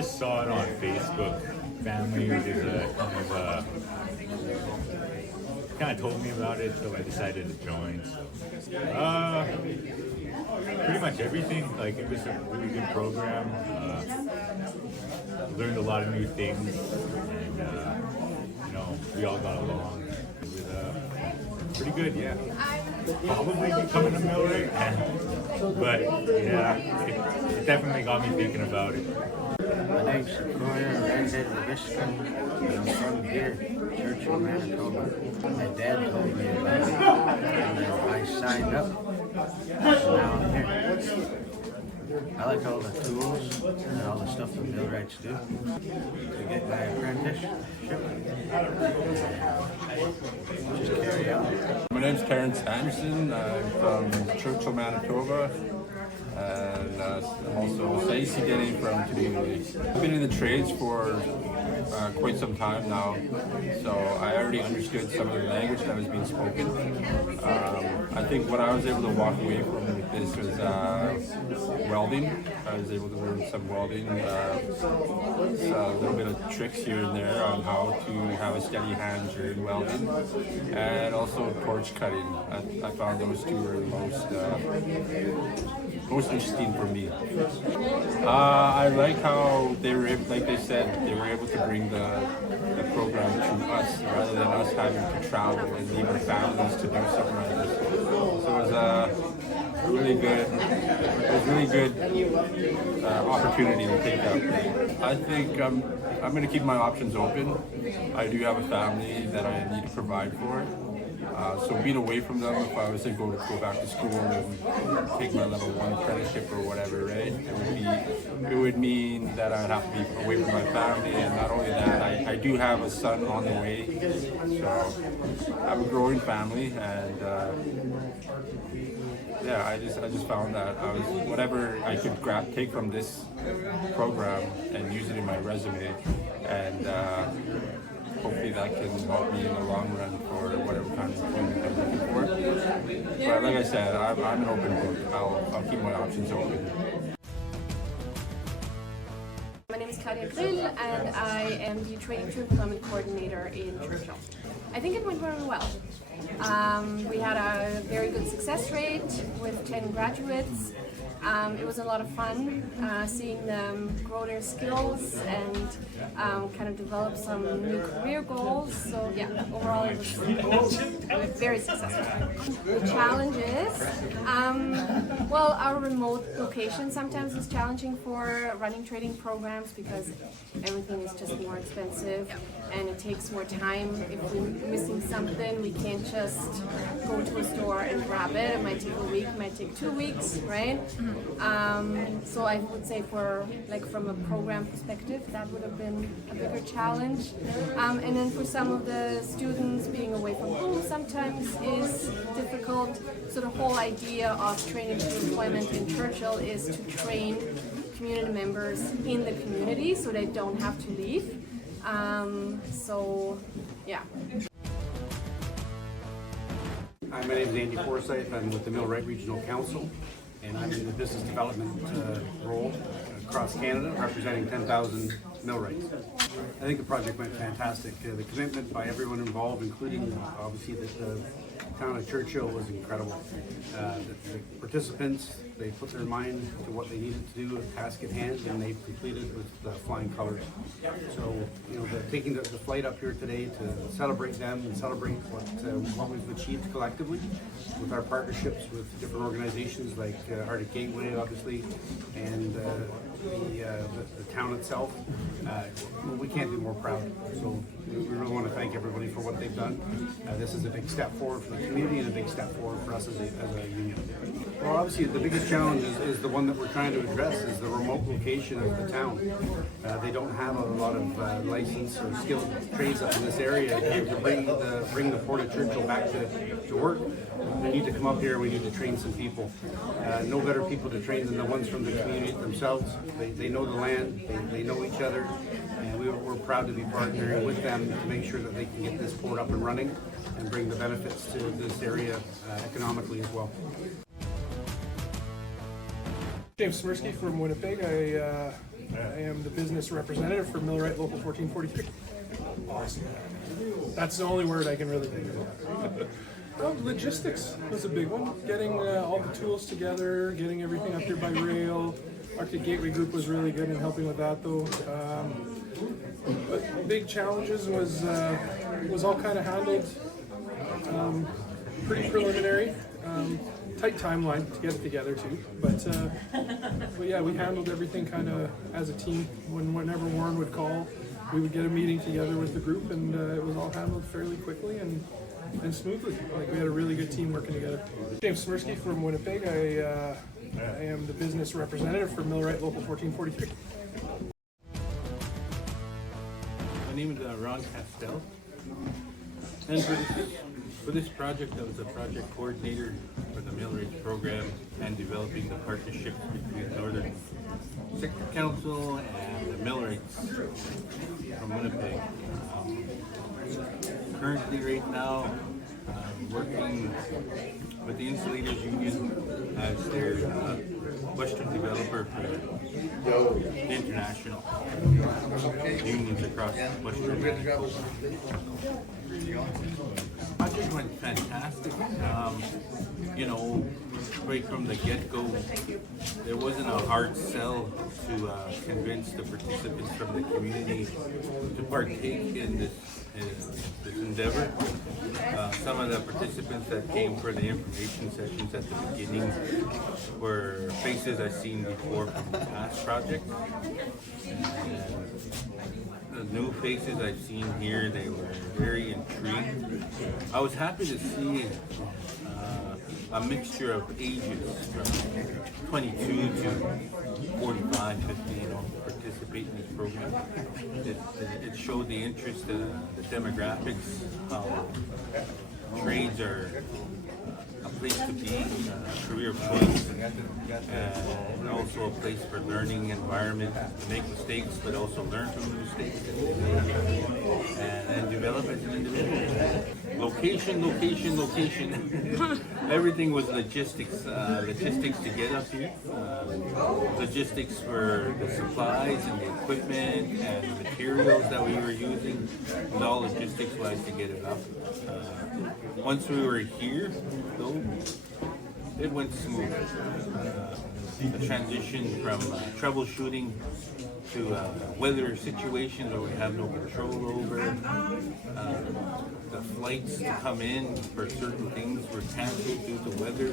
just saw it on Facebook. Family is kind of told me about it, so I decided to join. So, pretty much everything. Like, it was a really good program. Learned a lot of new things, and we all got along. It was pretty good, yeah. Probably becoming a Millwright, but yeah, it definitely got me thinking about it. My name's I'm from here, Churchill, Manitoba. My dad told me about it, and I signed up, so now I'm here. I like all the tools and all the stuff that millwrights do to get my apprenticeship. Just carry on. My name's Terrence Anderson. I'm from Churchill, Manitoba, and I'm also Stacey getting from community. I've been in the trades for quite some time now, so I already understood some of the language that was being spoken. I think what I was able to walk away from this was welding. I was able to learn some welding, a little bit of tricks here and there on how to have a steady hand during welding, and also torch cutting. I found those two were the most interesting for me. I like how they were able, like they said, they were able to bring the program to us rather than us having to travel and leave our families to do something like this. So it was really good. It was really good opportunity to take up. I think I'm going to keep my options open. I do have a family that I need to provide for. So being away from them, if I was to go back to school and take my level 1 apprenticeship or whatever, right? It would mean that I'd have to be away from my family, and not only that, I do have a son on the way. So I have a growing family, and yeah, I just found that whatever I could take from this program and use it in my resume, and hopefully that can help me in the long run for whatever kind of employment I'm looking for. But like I said, I'm an open book. I'll keep my options open. My name is Claudia Grill, and I am the Training to Employment Coordinator in Churchill. I think it went very well. We had a very good success rate with 10 graduates. It was a lot of fun seeing them grow their skills and kind of develop some new career goals. So yeah, overall it was very successful. The challenges, well, our remote location sometimes is challenging for running training programs because everything is just more expensive and it takes more time. If we're missing something, we can't just go to a store and grab it. It might take a week, it might take 2 weeks, right? So I would say from a program perspective, that would have been a bigger challenge. And then for some of the students, being away from home sometimes is difficult. So the whole idea of training to employment in Churchill is to train community members in the community so they don't have to leave. So yeah. Hi, my name is Andy Forsyth. I'm with the Millwright Regional Council, and I'm in the business development role across Canada, representing 10,000 millwrights. I think the project went fantastic. The commitment by everyone involved, including obviously the town of Churchill, was incredible. The participants, they put their mind to what they needed to do, a task at hand, and they completed with flying colors. So, taking the flight up here today to celebrate them and celebrate what we've achieved collectively with our partnerships with different organizations like Arctic Gateway, obviously, and the town itself, we can't be more proud. So we really want to thank everybody for what they've done. This is a big step forward for the community and a big step forward for us as a union. Well, obviously the biggest challenge is the one that we're trying to address, is the remote location of the town. They don't have a lot of licensed or skilled trades up in this area. To bring the Port of Churchill back to work, we need to come up here, we need to train some people. No better people to train than the ones from the community themselves. They know the land, they know each other, and we're proud to be partnering with them to make sure that they can get this port up and running and bring the benefits to this area economically as well. James Smirsky from Winnipeg. I am the business representative for Millwright Local 1443. Awesome. That's the only word I can really think of. Logistics was a big one. Getting all the tools together, getting everything up here by rail. Arctic Gateway Group was really good in helping with that, though. But big challenges was all kind of handled pretty preliminary. Tight timeline to get it together too, but yeah, we handled everything kind of as a team. Whenever Warren would call, we would get a meeting together with the group, and it was all handled fairly quickly and smoothly. Like, we had a really good team working together. James Smirsky from Winnipeg. I am the business representative for Millwright Local 1443. My name is Ron Castell, and for this project, I was a project coordinator for the Millwright program and developing the partnerships between Northern Sector Council and the Millwrights from Winnipeg. Currently, right now, working with the Insulators Union as their Western developer for international unions across Western Manitoba. Project went fantastic. You know, right from the get-go, there wasn't a hard sell to convince the participants from the community to partake in this endeavor. Some of the participants that came for the information sessions at the beginning were faces I've seen before from the past project. The new faces I've seen here, they were very intrigued. I was happy to see a mixture of ages from 22 to 45, 50, participate in this program. It showed the interest, the demographics, how trades are a place to be, a career of choice, and also a place for learning environment, to make mistakes, but also learn from the mistakes that they make, and develop as an individual. Location. Everything was logistics. Logistics to get up here. Logistics for the supplies and the equipment and the materials that we were using. And all logistics-wise to get it up. Once we were here, though, it went smooth. The transition from troubleshooting to weather situations where we have no control over. The flights to come in for certain things were canceled due to weather.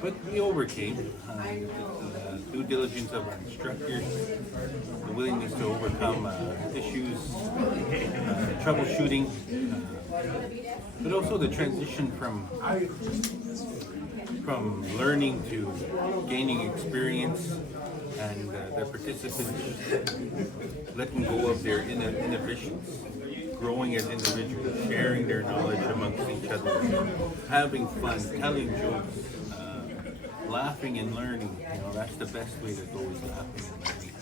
But we overcame. The due diligence of our instructors, the willingness to overcome issues, troubleshooting, but also the transition from learning to gaining experience, and the participants letting go of their inhibitions, growing as individuals, sharing their knowledge amongst each other, having fun, telling jokes, laughing and learning. That's the best way to go, is laughing and learning.